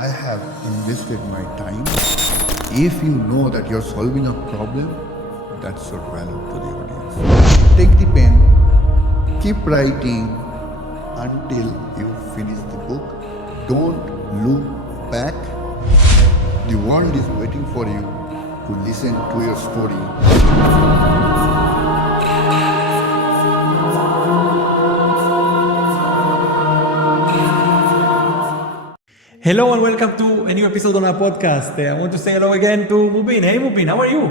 I have invested my time. If you know that you're solving a problem, that's your value to the audience. Take the pen, keep writing until you finish the book. Don't look back. The world is waiting for you to listen to your story. Hello and welcome to a new episode on our podcast. I want to say hello again to Mubin. Hey Mubin, how are you?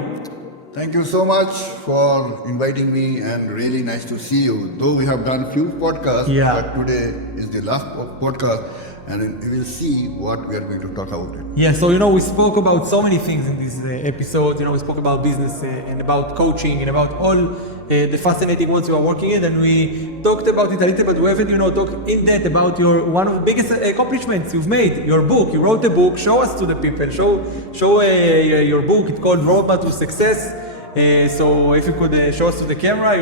Thank you so much for inviting me and really nice to see you. Though we have done few podcasts, but today is the last podcast and then we will see what we are going to talk about it. Yeah, so we spoke about so many things in this episode. We spoke about business and about coaching and about all the fascinating ones you are working in, and we talked about it a little, but we haven't talked in depth about one of the biggest accomplishments you've made, your book. You wrote a book. Show us to the people. Show your book. It's called Roadmap to Success. So if you could show us to the camera,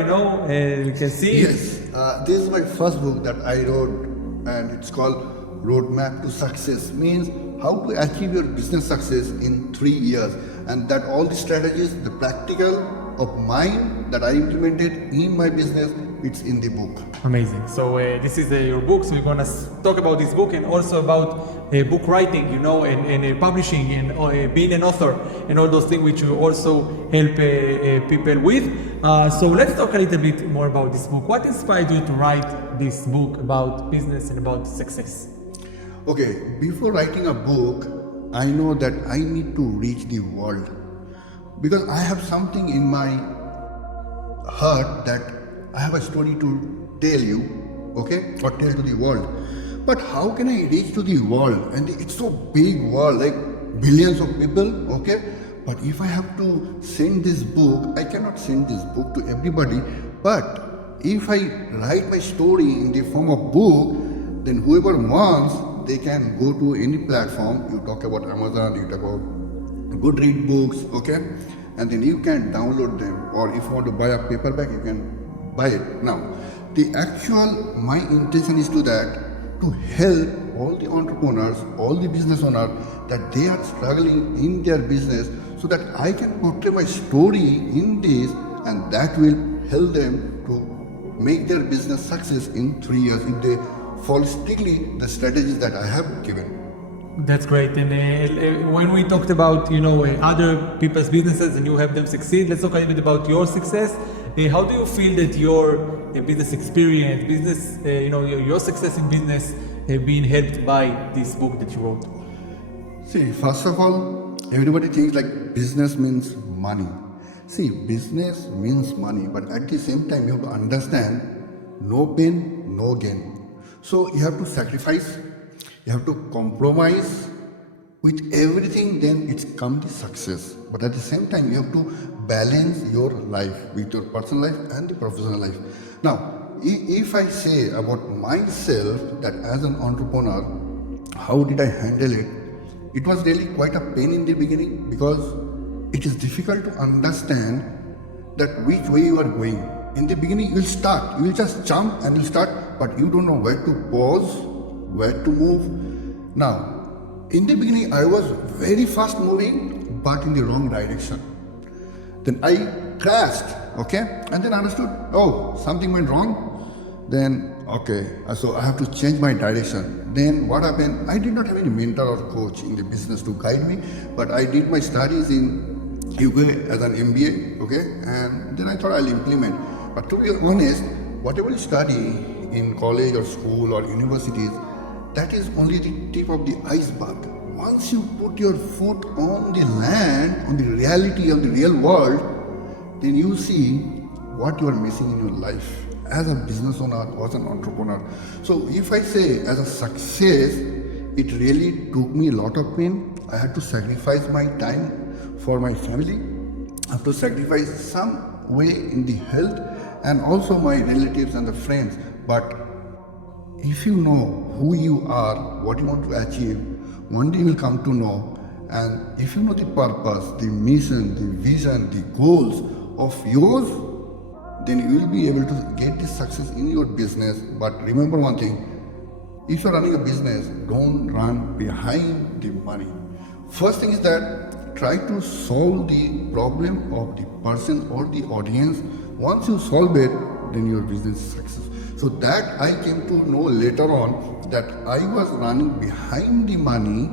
we can see. Yes, this is my first book that I wrote, and it's called Roadmap to Success. Means how to achieve your business success in 3 years, and that all the strategies, the practical of mine that I implemented in my business, it's in the book. Amazing. So this is your book. So we're gonna talk about this book and also about book writing, and publishing and being an author and all those things which you also help people with. So let's talk a little bit more about this book. What inspired you to write this book about business and about success? Okay, before writing a book, I know that I need to reach the world because I have something in my heart that I have a story to tell you, okay, or tell to the world. But how can I reach to the world? And it's so big world, like billions of people, okay? But if I have to send this book, I cannot send this book to everybody. But if I write my story in the form of book, then whoever wants, they can go to any platform. You talk about Amazon, you talk about Goodread books, okay? And then you can download them, or if you want to buy a paperback, you can buy it. Now, my intention is to help all the entrepreneurs, all the business owners that they are struggling in their business, so that I can portray my story in this, and that will help them to make their business success in 3 years if they follow strictly the strategies that I have given. That's great. And when we talked about other people's businesses and you have them succeed, let's talk a little bit about your success. How do you feel that your business experience, your success in business being helped by this book that you wrote? See, first of all, everybody thinks like business means money. See, business means money, but at the same time you have to understand no pain, no gain. So you have to sacrifice, you have to compromise with everything, then it's come the success. But at the same time, you have to balance your life with your personal life and the professional life. Now, if I say about myself that as an entrepreneur, how did I handle it? It was really quite a pain in the beginning because it is difficult to understand that which way you are going. In the beginning, you will just jump and you'll start, but you don't know where to pause, where to move. Now, in the beginning, I was very fast moving, but in the wrong direction. Then I crashed, okay? And then understood, something went wrong. Then, so I have to change my direction. Then what happened? I did not have any mentor or coach in the business to guide me, but I did my studies in UK as an MBA, okay? And then I thought I'll implement. But to be honest, whatever you study in college or school or universities, that is only the tip of the iceberg. Once you put your foot on the land, on the reality of the real world, then you see what you are missing in your life as a business owner or as an entrepreneur. So if I say as a success, it really took me a lot of pain. I had to sacrifice my time for my family. I have to sacrifice some way in the health and also my relatives and the friends. But if you know who you are, what you want to achieve, one day you will come to know. And if you know the purpose, the mission, the vision, the goals of yours, then you will be able to get this success in your business. But remember one thing, if you're running a business, don't run behind the money. First thing is that try to solve the problem of the person or the audience. Once you solve it, then your business is success. So that I came to know later on that I was running behind the money,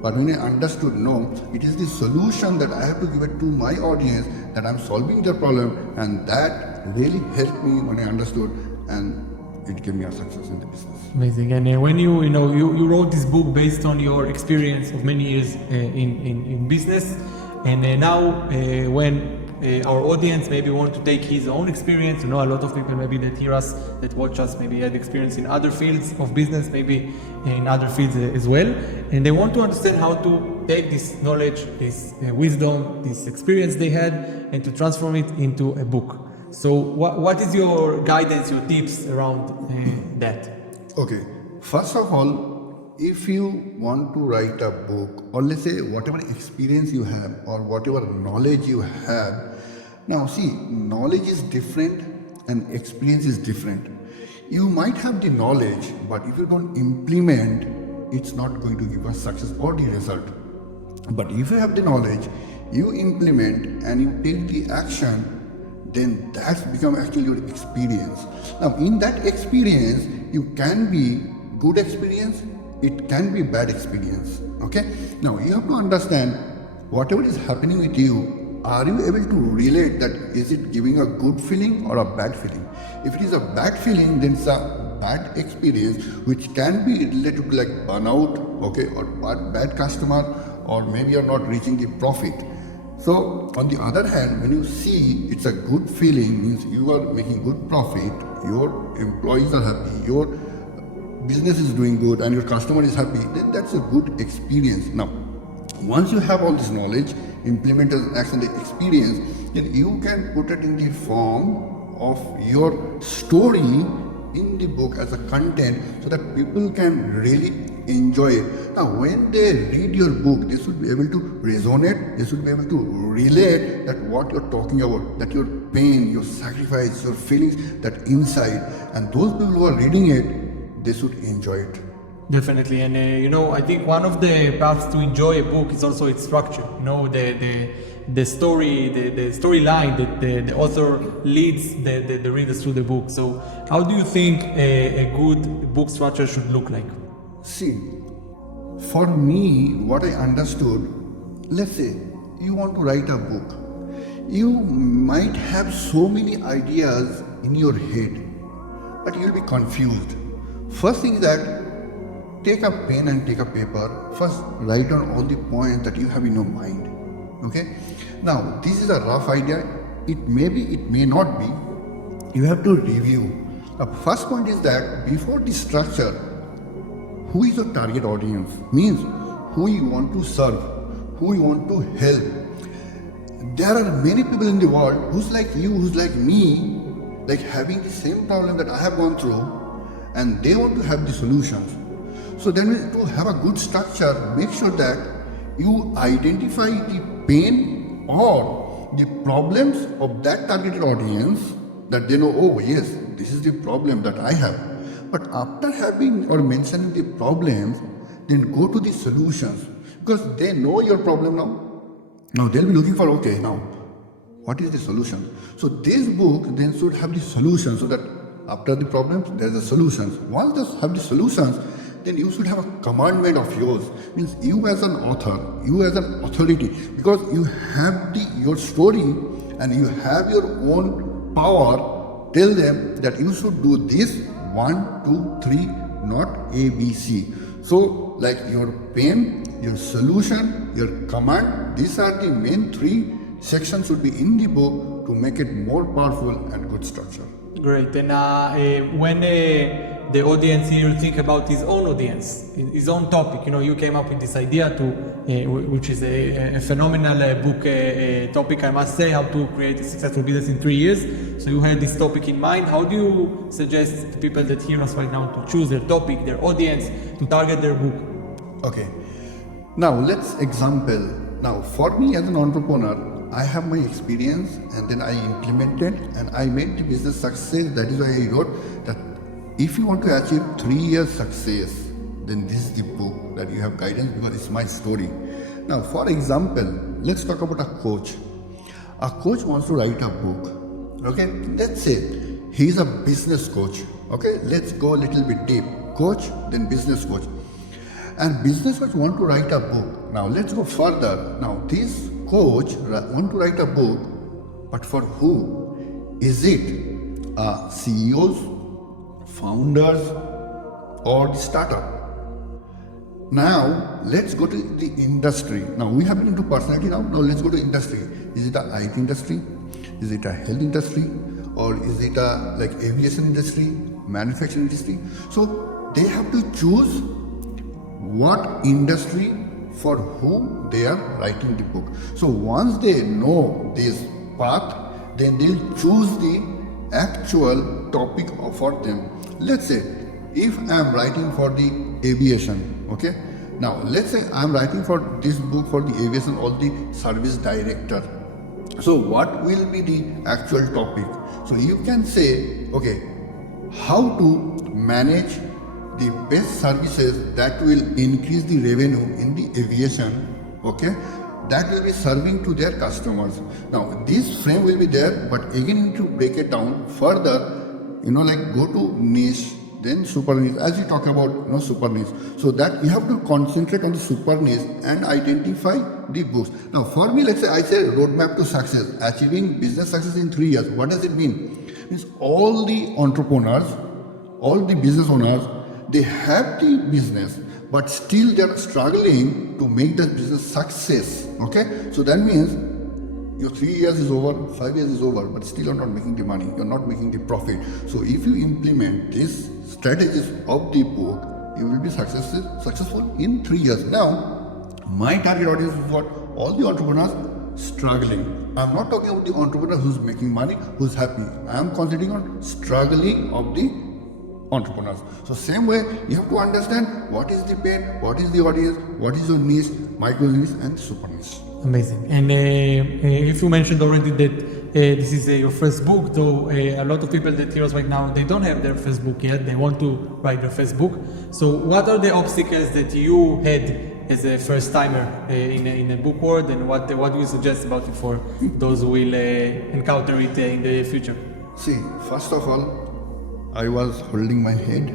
but when I understood, no, it is the solution that I have to give it to my audience, that I'm solving their problem, and that really helped me when I understood, and it gave me a success in the business. Amazing. And when you wrote this book based on your experience of many years in business, and now when our audience maybe want to take his own experience, a lot of people maybe that hear us, that watch us, maybe had experience in other fields of business, maybe in other fields as well, and they want to understand how to take this knowledge, this wisdom, this experience they had, and to transform it into a book. So what is your guidance, your tips around that? Okay, first of all, if you want to write a book, or let's say whatever experience you have or whatever knowledge you have, now see, knowledge is different and experience is different. You might have the knowledge, but if you don't implement, it's not going to give us success or the result. But if you have the knowledge, you implement and you take the action, then that's become actually your experience. Now in that experience, you can be good experience, it can be bad experience. Okay? Now you have to understand whatever is happening with you, are you able to relate that is it giving a good feeling or a bad feeling? If it is a bad feeling, then it's a bad experience which can be related to like burnout, okay, or bad customer, or maybe you're not reaching the profit. So on the other hand, when you see it's a good feeling, means you are making good profit, your employees are happy, your business is doing good, and your customer is happy, then that's a good experience. Now, once you have all this knowledge, implement and action the experience, then you can put it in the form of your story in the book as a content so that people can really enjoy it. Now, when they read your book, they should be able to resonate, they should be able to relate that what you're talking about, that your pain, your sacrifice, your feelings, that inside. And those people who are reading it, they should enjoy it. Definitely. And I think one of the paths to enjoy a book is also its structure. The story, the storyline that the author leads the readers through the book. So how do you think a good book structure should look like? See, for me, what I understood, let's say you want to write a book. You might have so many ideas in your head, but you'll be confused. First thing is that take a pen and take a paper. First, write down all the points that you have in your mind. Okay? Now, this is a rough idea. It may be, it may not be. You have to review. The first point is that before the structure, who is your target audience? Means who you want to serve, who you want to help. There are many people in the world who's like you, who's like me, like having the same problem that I have gone through, and they want to have the solutions. So then to have a good structure, make sure that you identify the pain or the problems of that targeted audience, that they know, oh yes, this is the problem that I have. But after having or mentioning the problems, then go to the solutions, because they know your problem now. Now they'll be looking for, okay, now what is the solution? So this book then should have the solution, so that after the problems, there's the solutions. Once they have the solutions, then you should have a commandment of yours. Means you as an author, you as an authority, because you have your story and you have your own power. Tell them that you should do this 1, 2, 3, not A, B, C. So like your pain, your solution, your command, these are the main 3 sections should be in the book to make it more powerful and good structure. Great. And when the audience here think about his own audience, his own topic, you came up with this idea to, which is a phenomenal book topic, I must say, how to create a successful business in 3 years. So you had this topic in mind. How do you suggest to people that hear us right now to choose their topic, their audience, to target their book? Okay. Now let's example. Now for me as an entrepreneur, I have my experience and then I implemented and I made the business success. That is why I wrote that if you want to achieve 3 years success, then this is the book that you have guidance because it's my story. Now, for example, let's talk about a coach. A coach wants to write a book. Okay, let's say he's a business coach. Okay, let's go a little bit deep. Coach, then business coach. And business coach want to write a book. Now, let's go further. Now, this coach want to write a book, but for who? Is it CEOs, founders, or the startup? Now, let's go to the industry. Now, we have been into personality now. Now, let's go to industry. Is it a IT industry? Is it a health industry? Or is it a like aviation industry, manufacturing industry? So, they have to choose what industry for whom they are writing the book. So, once they know this path, then they'll choose the actual topic for them. Let's say, if I am writing for the aviation, okay, now let's say I am writing for this book for the aviation or the service director. So what will be the actual topic? So you can say, okay, how to manage the best services that will increase the revenue in the aviation, okay, that will be serving to their customers. Now this frame will be there, but again you need to break it down further, like go to niche, then super niche, as you talk about super niche. So that you have to concentrate on the super niche and identify the books. Now for me, let's say I say roadmap to success, achieving business success in 3 years. What does it mean? It means all the entrepreneurs, all the business owners, they have the business, but still they are struggling to make that business success. Okay, so that means your 3 years is over, 5 years is over, but still you're not making the money, you're not making the profit. So if you implement these strategies of the book, you will be successful in 3 years. Now, my target audience is what? All the entrepreneurs struggling. I'm not talking about the entrepreneur who's making money, who's happy. I am concentrating on struggling of the entrepreneurs. So same way, you have to understand what is the pain, what is the audience, what is your niche, micro niche and super niche. Amazing. And if you mentioned already that this is your first book, though a lot of people that hear us right now, they don't have their first book yet. They want to write their first book. So what are the obstacles that you had as a first timer in a book world, and what do you suggest about it for those who will encounter it in the future? See, first of all, I was holding my head.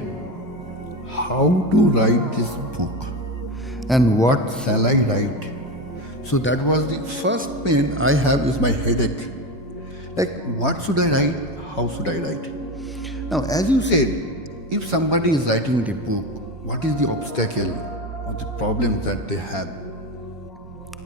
How to write this book and what shall I write? So that was the first pain I have is my headache. Like, what should I write? How should I write? Now, as you said, if somebody is writing the book, what is the obstacle or the problems that they have?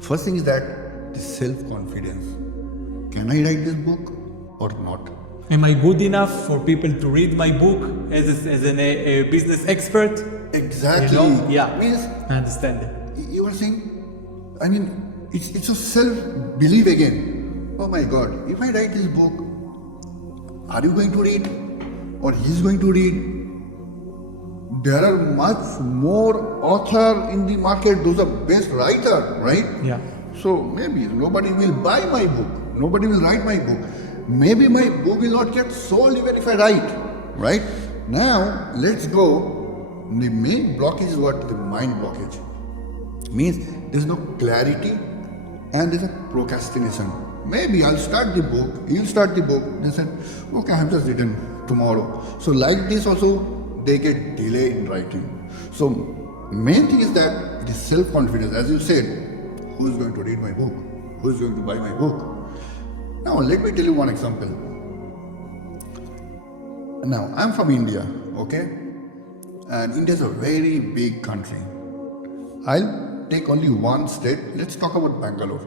First thing is that the self-confidence. Can I write this book or not? Am I good enough for people to read my book as a business expert? Exactly. Yeah, Means, I understand that. you were saying, I mean, it's a self-belief again. Oh my God, if I write this book, are you going to read? Or he's going to read? There are much more author in the market, those are best writer, right? Yeah. So maybe nobody will buy my book. Nobody will write my book. Maybe my book will not get sold even if I write, right? Now, let's go. The main blockage is what? The mind blockage. Means there's no clarity and there's a procrastination. Maybe I'll start the book, you'll start the book, they said, okay, I have just written tomorrow. So like this also, they get delay in writing. So main thing is that the self-confidence, as you said, who is going to read my book? Who is going to buy my book? Now let me tell you one example. Now I'm from India, okay? And India is a very big country. I'll take only one state. Let's talk about Bangalore,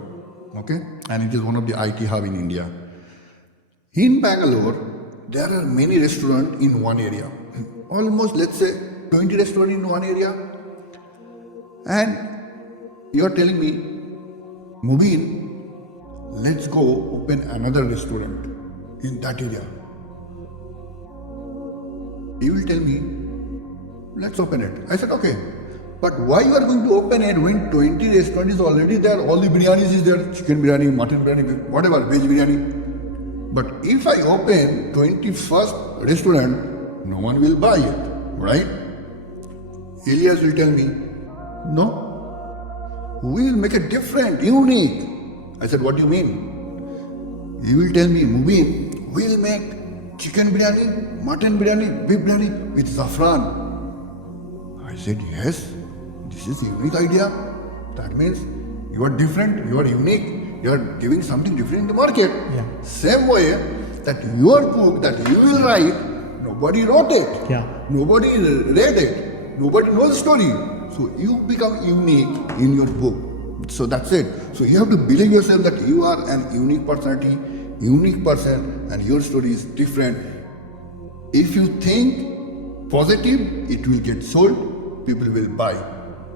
okay? And it is one of the IT hub in India. In Bangalore, there are many restaurants in one area. Almost, let's say, 20 restaurants in one area. And you're telling me, Mubin, let's go open another restaurant in that area. You will tell me, let's open it. I said, okay. But why you are going to open it when 20 restaurants is already there? All the biryanis is there, chicken biryani, mutton biryani, whatever, veg biryani. But if I open 21st restaurant, no one will buy it, right? Elias will tell me, no, we will make it different, unique. I said, what do you mean? He will tell me, Mubin, we will make chicken biryani, mutton biryani, beef biryani with saffron. I said, yes, this is a unique idea. That means you are different, you are unique, you are giving something different in the market. Yeah. Same way that your book that you will write, nobody wrote it. Yeah. Nobody read it. Nobody knows the story. So you become unique in your book. So that's it. So you have to believe yourself that you are an unique personality, unique person, and your story is different. If you think positive, it will get sold, people will buy.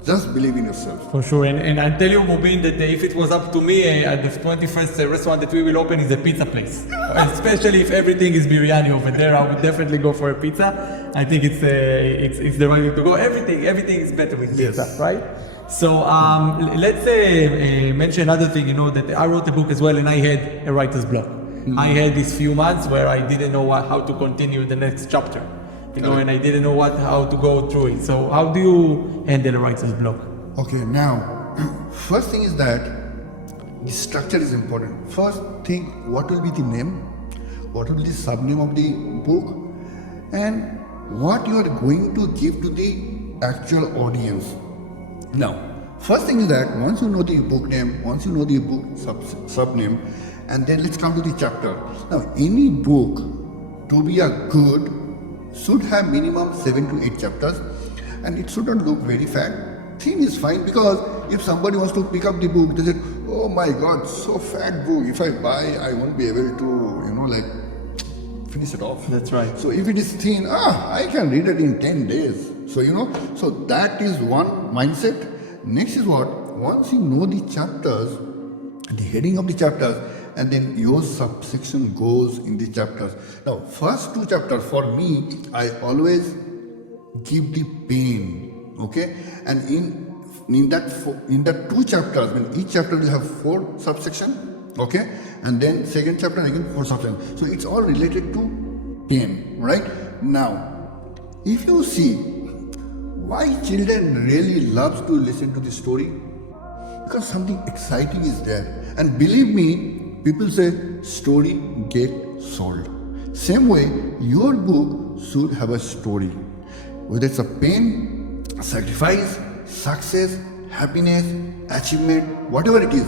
Just believe in yourself. For sure, and I'll tell you, Mubin, that if it was up to me, at the 21st restaurant that we will open is a pizza place. Especially if everything is biryani over there, I would definitely go for a pizza. I think it's the right way to go. Everything is better with pizza, Yes. right? So let's mention another thing. That I wrote a book as well, and I had a writer's block. I had these few months where I didn't know how to continue the next chapter. And I didn't know how to go through it. So how do you handle a writer's block? Okay, now, first thing is that the structure is important. First thing, what will be the name? What will be the sub-name of the book? And what you are going to give to the actual audience. Now, first thing is that once you know the book name, once you know the book sub-name, and then let's come to the chapter. Now, any book to be a good should have minimum 7 to 8 chapters, and it shouldn't look very fat. Thin is fine, because if somebody wants to pick up the book, they say, oh my god, so fat book, if I buy, I won't be able to, finish it off. That's right. So if it is thin, I can read it in 10 days. So, so that is one mindset. Next is what? Once you know the chapters, the heading of the chapters, and then your subsection goes in the chapters. Now, first 2 chapters for me, I always give the pain, okay? And in that 2 chapters, when each chapter will have 4 subsection, okay? And then second chapter again 4 subsection. So it's all related to pain, right? Now, if you see why children really love to listen to the story, because something exciting is there. And believe me, people say story get sold. Same way, your book should have a story. Whether it's a pain, sacrifice, success, happiness, achievement, whatever it is,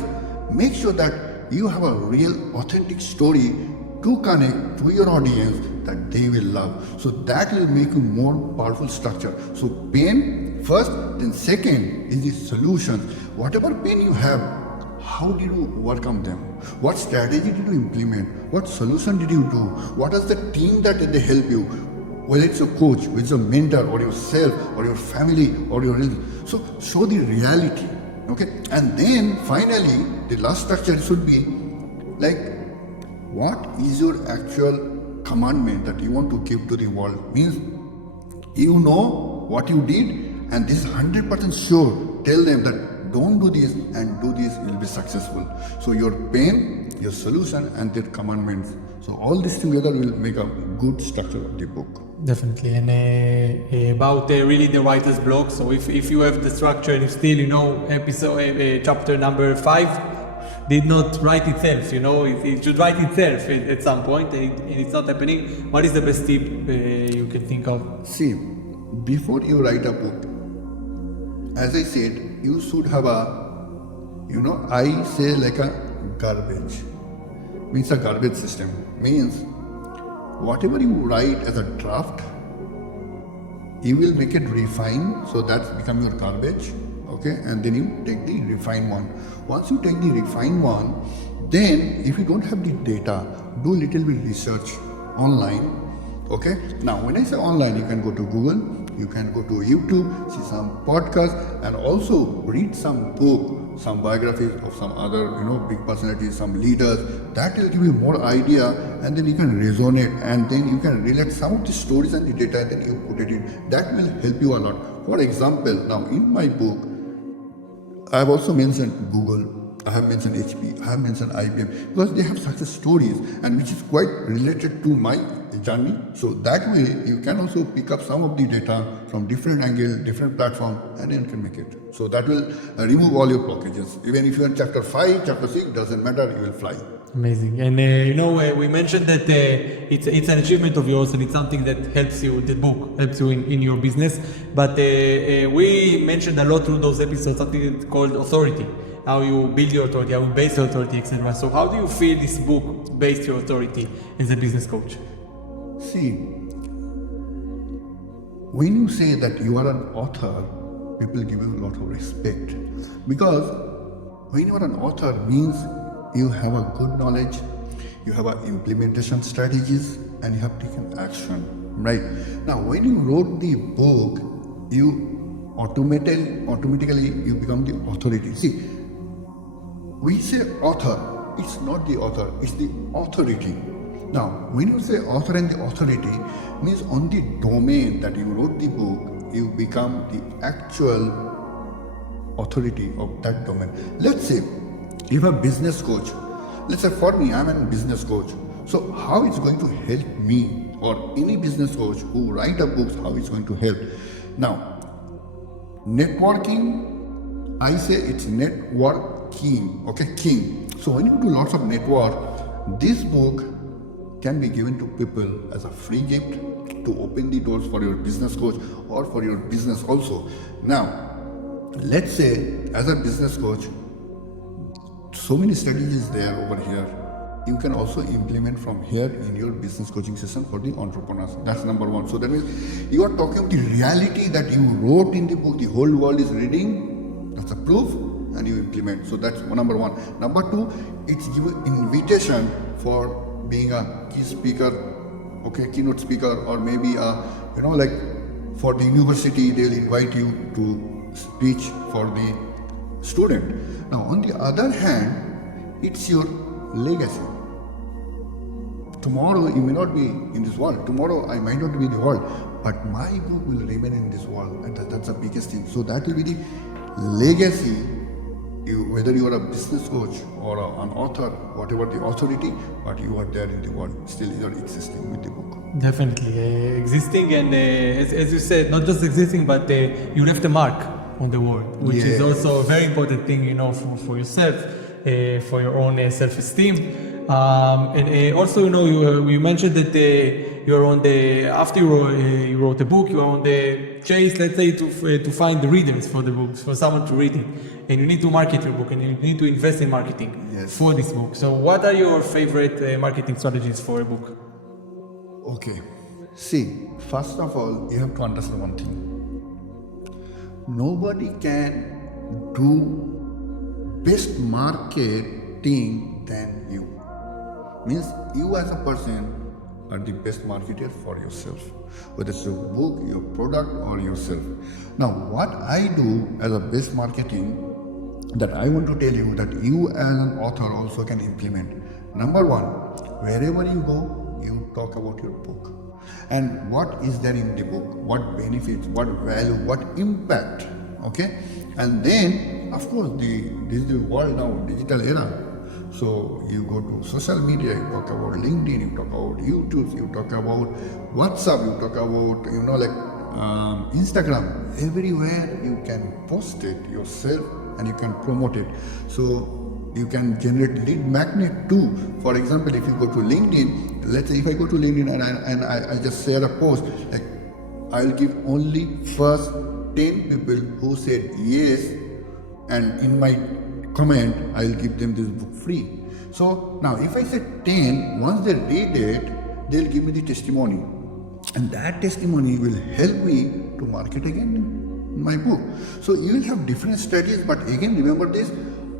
make sure that you have a real authentic story to connect to your audience that they will love. So that will make you more powerful structure. So pain first, then second is the solution. Whatever pain you have, how did you overcome them? What strategy did you implement? What solution did you do? What is the team that they help you? Whether it's a coach, whether it's a mentor, or yourself, or your family, or your religion. So show the reality, okay? And then finally, the last structure should be like, what is your actual commandment that you want to give to the world? Means you know what you did, and this is 100% sure. Tell them that don't do this and do this, you will be successful. So your pain, your solution, and their commandments. So all this together will make a good structure of the book. Definitely. And about really the writer's block. So if you have the structure and you still, episode chapter number 5 did not write itself, it should write itself at some point, and it's not happening. What is the best tip you can think of? See, before you write a book, as I said, you should have I say like a garbage. Means a garbage system. Means whatever you write as a draft, you will make it refine, so that's become your garbage, okay? And then you take the refined one. Once you take the refined one, then if you don't have the data, do little bit research online, okay? Now, when I say online, you can go to Google, you can go to YouTube, see some podcasts, and also read some book, some biographies of some other, big personalities, some leaders. That will give you more idea, and then you can resonate, and then you can relate some of the stories and the data, and then you put it in. That will help you a lot. For example, now in my book, I have also mentioned Google, I have mentioned HP, I have mentioned IBM, because they have success stories, and which is quite related to my journey. So that way you can also pick up some of the data from different angle, different platform, and then you can make it. So that will remove all your blockages. Even if you're in chapter 5, chapter 6, doesn't matter, you will fly. Amazing. And we mentioned that it's an achievement of yours and it's something that helps you, the book helps you in your business. But we mentioned a lot through those episodes something called authority, how you build your authority, how you base your authority, etc. So how do you feel this book based your authority as a business coach? See, when you say that you are an author, people give you a lot of respect. Because when you are an author means you have a good knowledge, you have a implementation strategies, and you have taken action, right? Now, when you wrote the book, you automatically you become the authority. See, we say author, it's not the author, it's the authority. Now, when you say author and the authority, means on the domain that you wrote the book, you become the actual authority of that domain. Let's say if a business coach, let's say for me, I'm a business coach. So how it's going to help me or any business coach who write a book, how it's going to help? Now, networking, I say it's networking, okay, king. So when you do lots of network, this book can be given to people as a free gift to open the doors for your business coach or for your business also. Now, let's say as a business coach, so many strategies there over here. You can also implement from here in your business coaching session for the entrepreneurs. That's number one. So that means you are talking of the reality that you wrote in the book, the whole world is reading. That's a proof, and you implement. So that's number one. Number two, it's give you invitation for being a key speaker, okay, keynote speaker, or maybe like for the university, they'll invite you to speak for the student. Now, on the other hand, it's your legacy. Tomorrow you may not be in this world. Tomorrow I might not be in the world, but my book will remain in this world, and that's the biggest thing. So that will be the legacy. Whether you are a business coach or an author, whatever the authority, but you are there in the world, still you are existing with the book. Definitely existing, and as you said, not just existing, but you left a mark on the world, which is also a very important thing, for yourself, for your own self-esteem. And also, you mentioned that you're on the, after you wrote the book, you are on the chase, let's say, to find the readers for the books, for someone to read it. And you need to market your book, and you need to invest in marketing for this book. So what are your favorite marketing strategies for a book? Okay. See, first of all, you have to understand one thing. Nobody can do best marketing than you. Means you as a person are the best marketer for yourself, whether it's your book, your product, or yourself. Now, what I do as a best marketing that I want to tell you that you as an author also can implement. Number one, wherever you go, you talk about your book. And what is there in the book? What benefits, what value, what impact, okay? And then, of course, this is the world now, digital era. So you go to social media, you talk about LinkedIn, you talk about YouTube, you talk about WhatsApp, you talk about, Instagram. Everywhere you can post it yourself and you can promote it. So you can generate lead magnet too. For example, if you go to LinkedIn, let's say if I go to LinkedIn and I just share a post, like I'll give only first 10 people who said yes, and in my comment, I'll give them this book free. So now if I say 10, once they read it, they'll give me the testimony. And that testimony will help me to market again my book. So you will have different strategies, but again remember this,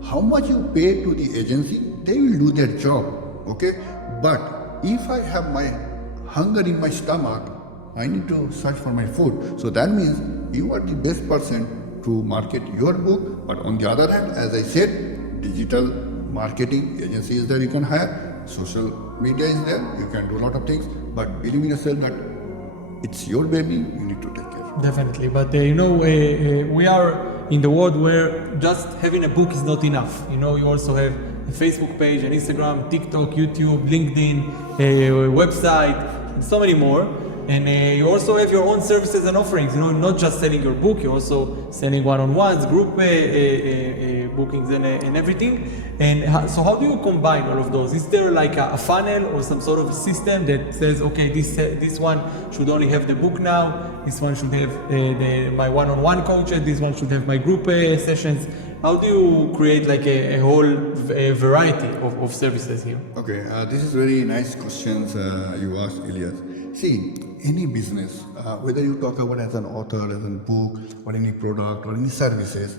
how much you pay to the agency, they will do their job, okay? But if I have my hunger in my stomach, I need to search for my food. So that means you are the best person to market your book. But on the other hand, as I said, digital marketing agency is there, you can hire, social media is there, you can do a lot of things, but believe in yourself that it's your baby, you need to take care. Definitely, but we are in the world where just having a book is not enough. You also have a Facebook page, an Instagram, TikTok, YouTube, LinkedIn, a website. and so many more. And you also have your own services and offerings, not just selling your book, you're also selling one-on-ones, group bookings and everything. And so how do you combine all of those? Is there like a funnel or some sort of a system that says, okay, this one should only have the book now, this one should have my one-on-one coaches, this one should have my group sessions? How do you create like a whole variety of services here? Okay, this is very nice questions you asked, Elias. See, any business, whether you talk about as an author, as a book, or any product, or any services,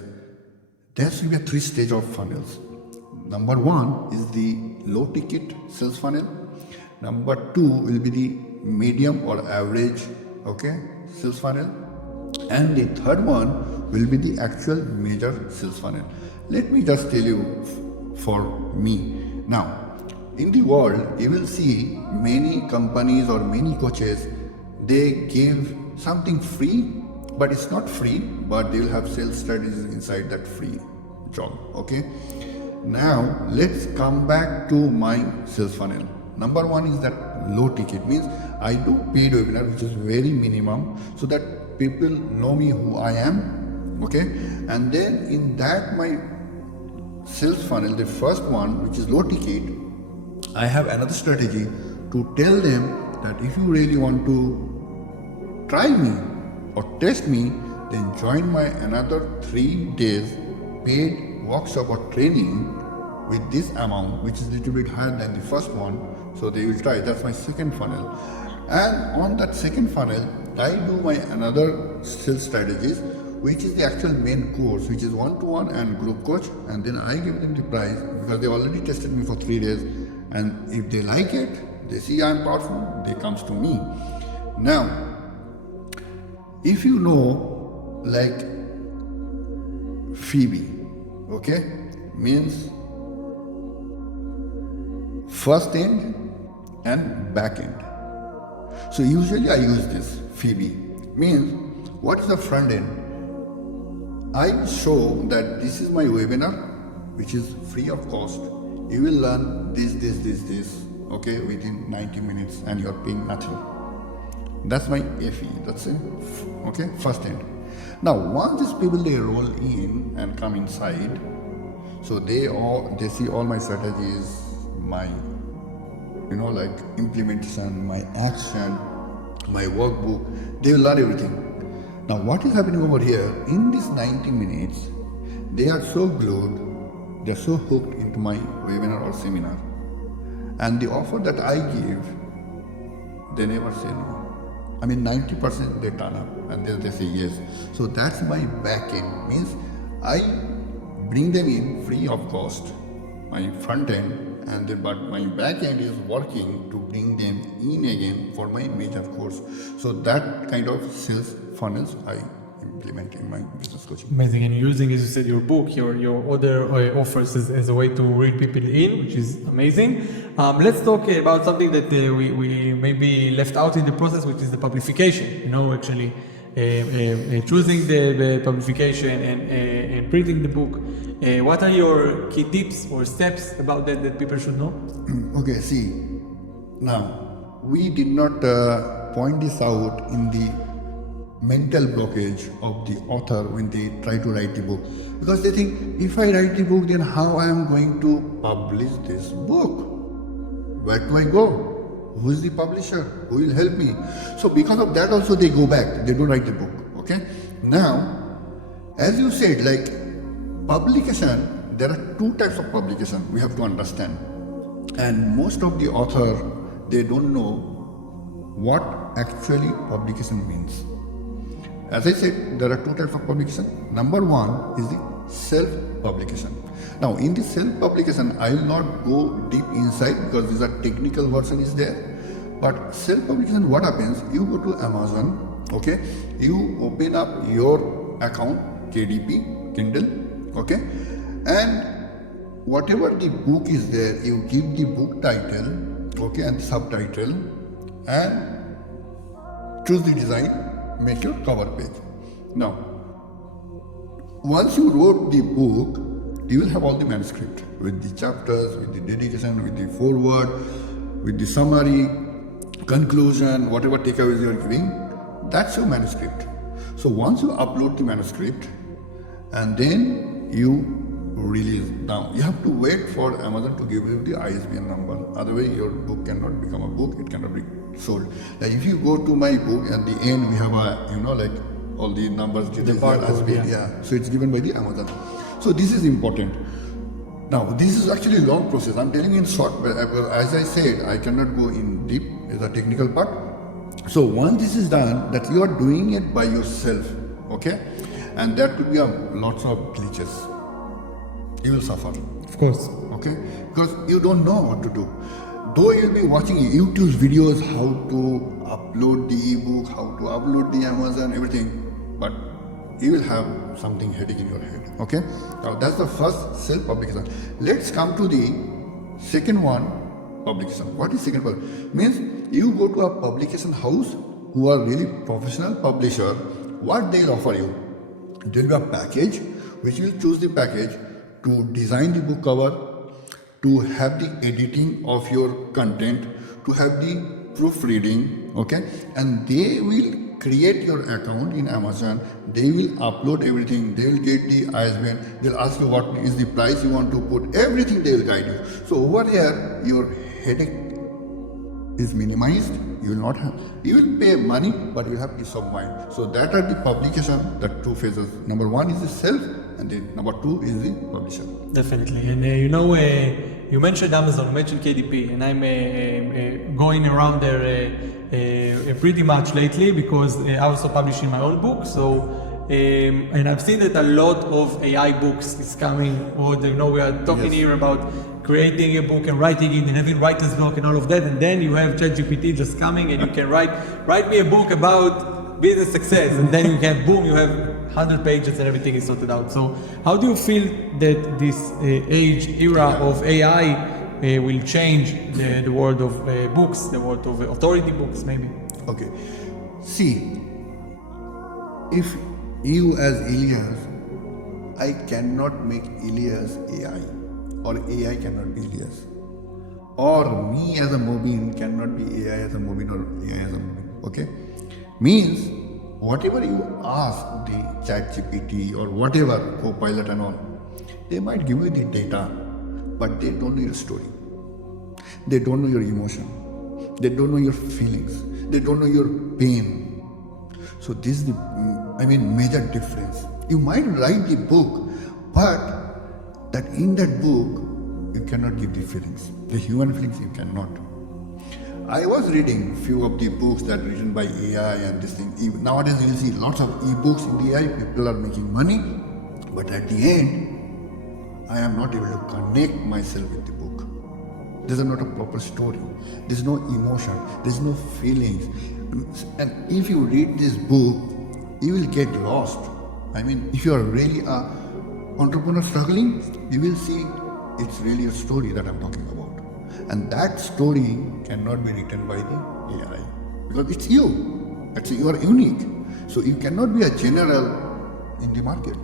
there should be a 3 stage of funnels. Number 1 is the low ticket sales funnel. Number 2 will be the medium or average, sales funnel. And the third one will be the actual major sales funnel. Let me just tell you for me. Now, in the world, you will see many companies or many coaches, they give something free, but it's not free, but they will have sales strategies inside that free job, Now, let's come back to my sales funnel. Number 1 is that low ticket, means I do paid webinar, which is very minimum, so that people know me who I am, And then in that my sales funnel, the first one, which is low ticket, I have another strategy to tell them that if you really want to try me or test me, then join my another 3 days paid workshop or training with this amount, which is a little bit higher than the first one, so they will try. That's my second funnel. And on that second funnel, I do my another sales strategies, which is the actual main course, which is one-to-one and group coach, and then I give them the price because they already tested me for 3 days, and if they like it, they see I'm powerful, they comes to me. Now, if you know like Phoebe, means first end and back end. So usually I use this Phoebe, means what is the front end? I show that this is my webinar, which is free of cost. You will learn this, within 90 minutes, and you are paying nothing. That's my FE, that's it, first end. Now, once these people, they roll in and come inside, so they see all my strategies, my, like implementation, my action, my workbook, they will learn everything. Now, what is happening over here, in these 90 minutes, they are so glued, they're so hooked into my webinar or seminar. And the offer that I give, they never say no. 90% they turn up and they say yes. So that's my back end, means I bring them in free of cost, my front end, and then, but my back end is working to bring them in again for my major course. So that kind of sales funnels I implement in my business coaching. Amazing. And using, as you said, your book, your other offers as a way to reel people in, which is amazing. Let's talk about something that we maybe left out in the process, which is the publication. Actually choosing the publication and printing the book. What are your key tips or steps about that people should know? Okay, see, now we did not point this out in the mental blockage of the author when they try to write the book, because they think, if I write the book, then how I am going to publish this book? Where do I go? Who is the publisher? Who will help me? So because of that also they go back, they don't write the book. Now, as you said, like publication, there are 2 types of publication we have to understand, and most of the author, they don't know what actually publication means. As I said, there are 2 types of publication. Number 1 is the self-publication. Now, in the self-publication, I will not go deep inside because these are technical version is there. But self-publication, what happens? You go to Amazon, you open up your account, KDP, Kindle, and whatever the book is there, you give the book title, and subtitle, and choose the design, make your cover page. Now, once you wrote the book, you will have all the manuscript with the chapters, with the dedication, with the foreword, with the summary, conclusion, whatever takeaways you are giving, that's your manuscript. So once you upload the manuscript and then you release, now you have to wait for Amazon to give you the ISBN number. Otherwise, your book cannot become a book. It cannot be sold. Like if you go to my book, at the end we have a all the numbers. The barcode, yeah. So it's given by the Amazon. So this is important. Now this is actually a long process. I'm telling you in short, but as I said, I cannot go in deep. It's a technical part. So once this is done, that you are doing it by yourself, okay, and there could be lots of glitches. You will suffer. Of course. Okay? Because you don't know what to do. Though you'll be watching YouTube videos how to upload the ebook, how to upload the Amazon, everything, but you will have something headache in your head. Okay? Now that's the first self-publication. Let's come to the second one, publication. What is second publication? Means you go to a publication house who are really professional publisher. What they'll offer you? There will be a package which you will choose the package to design the book cover, to have the editing of your content, to have the proofreading, okay? And they will create your account in Amazon. They will upload everything. They will get the ISBN. They'll ask you what is the price you want to put. Everything they will guide you. So over here, your headache is minimized. You will not have. You will pay money, but you will have peace of mind. So that are the publication, the two phases. Number one is the self, and then number two is the publisher. Definitely. And you mentioned Amazon, you mentioned KDP, and I'm going around there pretty much lately because I also publishing my own book. So, and I've seen that a lot of AI books is coming, or we are talking here about creating a book and writing it and having writer's block and all of that, and then you have ChatGPT just coming and you can write me a book about business success, and then you have boom, you have 100 pages and everything is sorted out. So how do you feel that this era of AI will change the world of books, the world of authority books maybe? Okay. See, if you as Elias, I cannot make Elias AI, or AI cannot be Elias, or me as a Mubin cannot be AI as a Mubin, or AI as a Mubin. Okay? Means whatever you ask the ChatGPT or whatever Copilot and all, they might give you the data, but they don't know your story. They don't know your emotion. They don't know your feelings. They don't know your pain. So this is the major difference. You might write the book, but that in that book you cannot give the feelings. The human feelings you cannot. I was reading few of the books that are written by AI and this thing. Nowadays you will see lots of e-books in the AI. People are making money, but at the end, I am not able to connect myself with the book. This is not a proper story. There is no emotion. There is no feelings. And if you read this book, you will get lost. If you are really an entrepreneur struggling, you will see it's really a story that I'm talking about. And that story cannot be written by the AI because it's you. You are unique. So you cannot be a general in the market.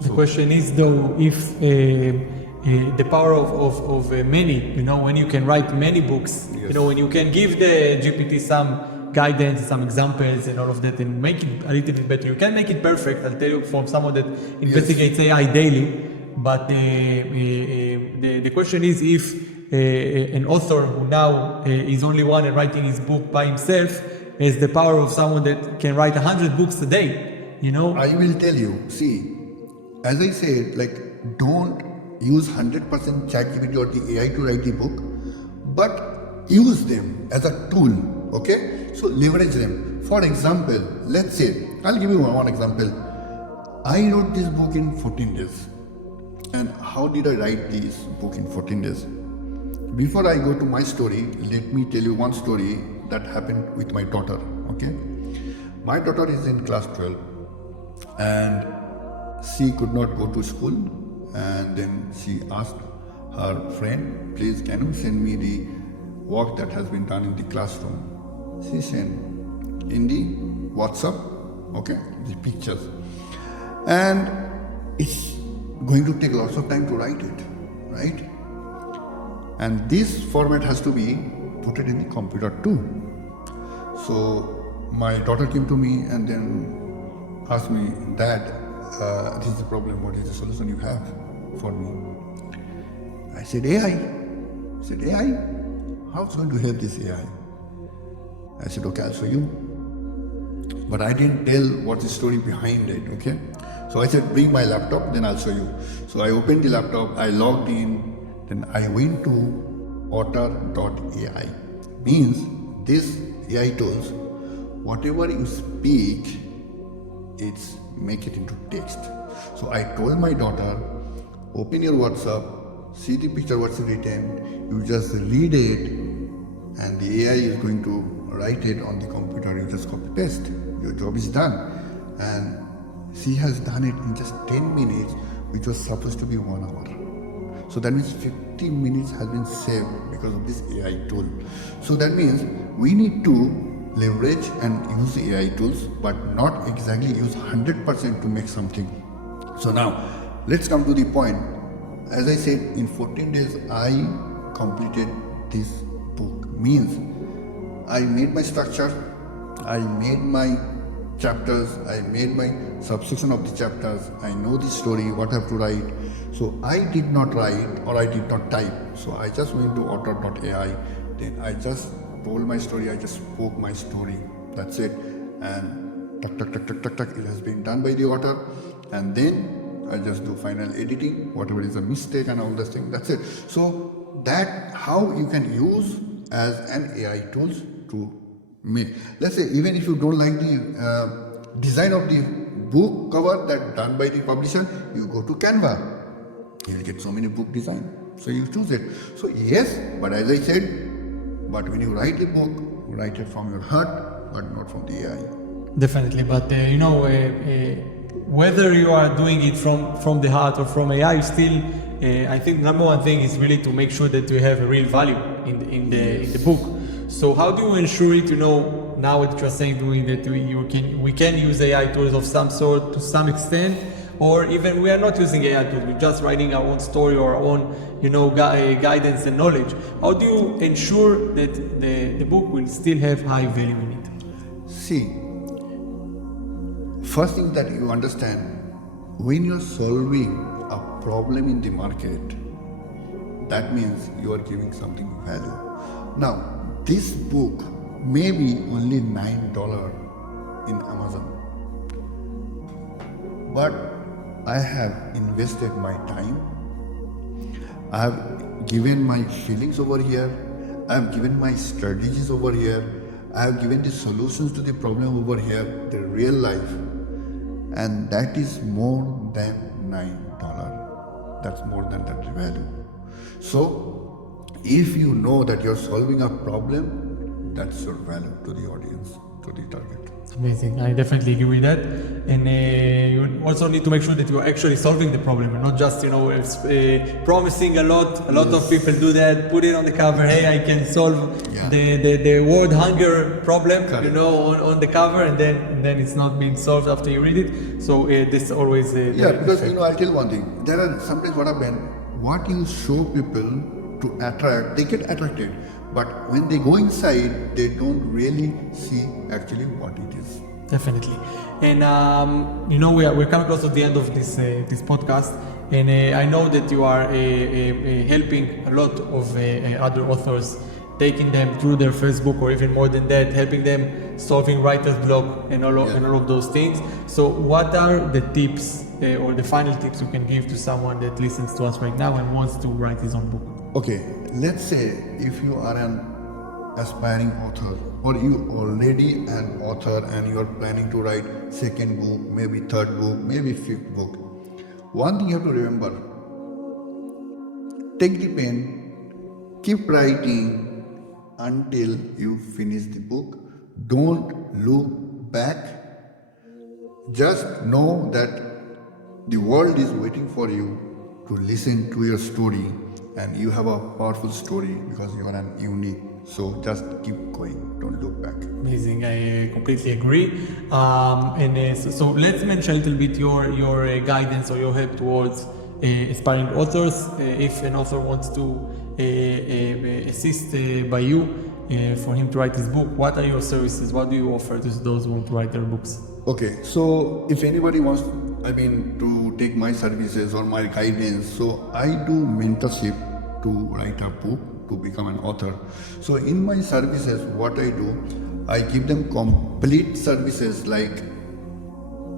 The question is though, if the power of many, when you can write many books, yes. When you can give the GPT some guidance, some examples and all of that and make it a little bit better. You can make it perfect, I'll tell you from someone that investigates AI daily. But the question is if an author who now is only one and writing his book by himself has the power of someone that can write 100 books a day, I will tell you, see, as I said, don't use 100% ChatGPT or the AI to write the book, but use them as a tool, okay? So leverage them. For example, let's say, I'll give you one example. I wrote this book in 14 days. And how did I write this book in 14 days? Before I go to my story, let me tell you one story that happened with my daughter, okay? My daughter is in class 12 and she could not go to school, and then she asked her friend, please can you send me the work that has been done in the classroom? She sent in the WhatsApp, okay, the pictures. And it's going to take lots of time to write it, right? And this format has to be put it in the computer too. So my daughter came to me and then asked me, Dad, this is the problem. What is the solution you have for me? I said, AI. I said, AI? How's going to help this AI? I said, okay, I'll show you. But I didn't tell what's the story behind it, okay? So I said, bring my laptop, then I'll show you. So I opened the laptop, I logged in, then I went to Author.ai. Means this AI tools, whatever you speak, it's make it into text. So I told my daughter, open your WhatsApp, see the picture what's written, you just read it, and the AI is going to write it on the computer, you just copy paste. Your job is done. And she has done it in just 10 minutes, which was supposed to be 1 hour. So that means 50 minutes has been saved because of this AI tool. So that means we need to leverage and use the AI tools, but not exactly use 100% to make something. So now, let's come to the point. As I said, in 14 days, I completed this book. Means I made my structure, I made my chapters, I made my subsection of the chapters, I know the story, what I have to write. So I did not write or I did not type. So I just went to Author.ai, then I just told my story, I just spoke my story. That's it. And it has been done by the author. And then I just do final editing, whatever is a mistake and all those things. That's it. So that how you can use as an AI tools to make. Let's say even if you don't like the design of the book cover that done by the publisher, you go to Canva. You will get so many book design. So you choose it. So yes, but as I said, but when you write the book, write it from your heart, but not from the AI. Definitely, but whether you are doing it from the heart or from AI, you still, I think number one thing is really to make sure that you have a real value in the book. So how do you ensure it? Now that you're saying doing that, we can use AI tools of some sort to some extent, or even we are not using AI tools, we're just writing our own story or our own, guidance and knowledge. How do you ensure that the book will still have high value in it? See, first thing that you understand, when you're solving a problem in the market, that means you are giving something value. Now, this book may be only $9 in Amazon, but I have invested my time, I have given my feelings over here, I have given my strategies over here, I have given the solutions to the problem over here, the real life, and that is more than $9. That's more than that value. So if you know that you're solving a problem, that's your value to the audience, to the target. Amazing. I definitely agree with that. And you also need to make sure that you're actually solving the problem and not just, promising a lot. A lot of people do that, put it on the cover, hey, I can solve the world hunger problem, on the cover, and then it's not being solved after you read it. So this always... because, I'll tell you one thing. There are sometimes what happens, what you show people to attract, they get attracted. But when they go inside, they don't really see actually what it is. Definitely. And, we're coming close to the end of this podcast. And I know that you are helping a lot of other authors, taking them through their Facebook or even more than that, helping them solving writer's block and all of those things. So what are the tips or the final tips you can give to someone that listens to us right now and wants to write his own book? Okay, let's say if you are an aspiring author or you already an author and you are planning to write second book, maybe third book, maybe fifth book. One thing you have to remember, take the pen, keep writing until you finish the book. Don't look back. Just know that the world is waiting for you to listen to your story. And you have a powerful story because you are an unique. So just keep going. Don't look back. Amazing. I completely agree. So let's mention a little bit your guidance or your help towards aspiring authors. If an author wants to assist by you, for him to write his book, what are your services? What do you offer to those who want to write their books? Okay, so if anybody wants, to take my services or my guidance, so I do mentorship to write a book, to become an author. So in my services, what I do, I give them complete services like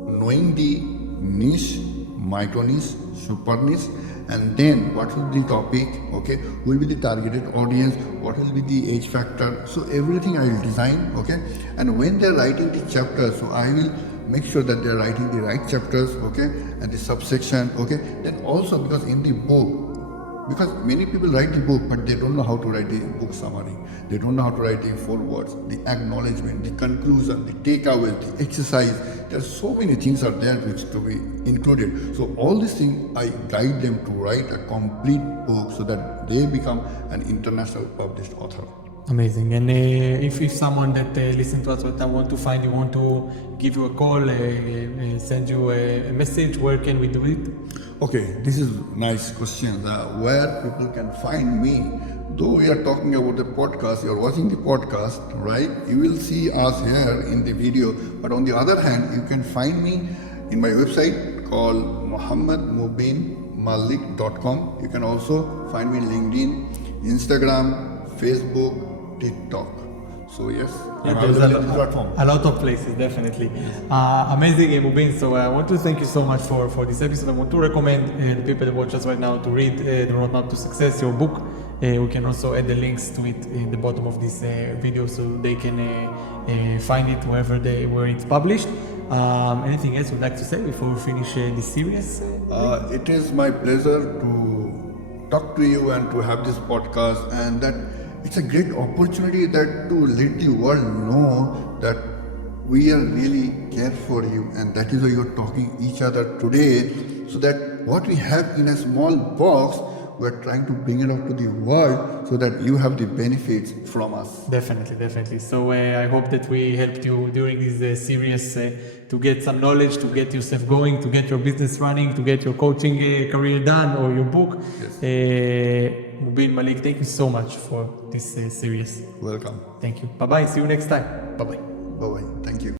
knowing the niche, micro niche, super niche, and then what will be the topic, okay, who will be the targeted audience, what will be the age factor, so everything I will design, okay, and when they're writing the chapters, so I will make sure that they're writing the right chapters, okay, and the subsection, okay, then also because in the book, because many people write the book, but they don't know how to write the book summary. They don't know how to write the forewords, the acknowledgement, the conclusion, the takeaways, the exercise. There are so many things are there which to be included. So all these things, I guide them to write a complete book so that they become an international published author. Amazing. And if someone that listens to us right now want to find you, want to give you a call, send you a message, where can we do it? Okay, this is nice question. Where people can find me. Though we are talking about the podcast, you're watching the podcast, right? You will see us here in the video. But on the other hand, you can find me in my website called mohammedmubinmallick.com. You can also find me in LinkedIn, Instagram, Facebook, TikTok. So yes, I'm available on the platform. A lot of places, definitely. Amazing, Mubin. So I want to thank you so much for this episode. I want to recommend the people that watch us right now to read The Roadmap to Success, your book. We can also add the links to it in the bottom of this video so they can find it where it's published. Anything else you'd like to say before we finish this series? It is my pleasure to talk to you and to have this podcast, and that it's a great opportunity that to let the world know that we are really care for you, and that is why you're talking each other today, so that what we have in a small box, we're trying to bring it out to the world so that you have the benefits from us. Definitely. So I hope that we helped you during this series to get some knowledge, to get yourself going, to get your business running, to get your coaching career done, or your book. Yes. Mubin Mallick, thank you so much for this series. Welcome. Thank you. Bye-bye. See you next time. Bye-bye. Bye-bye. Thank you.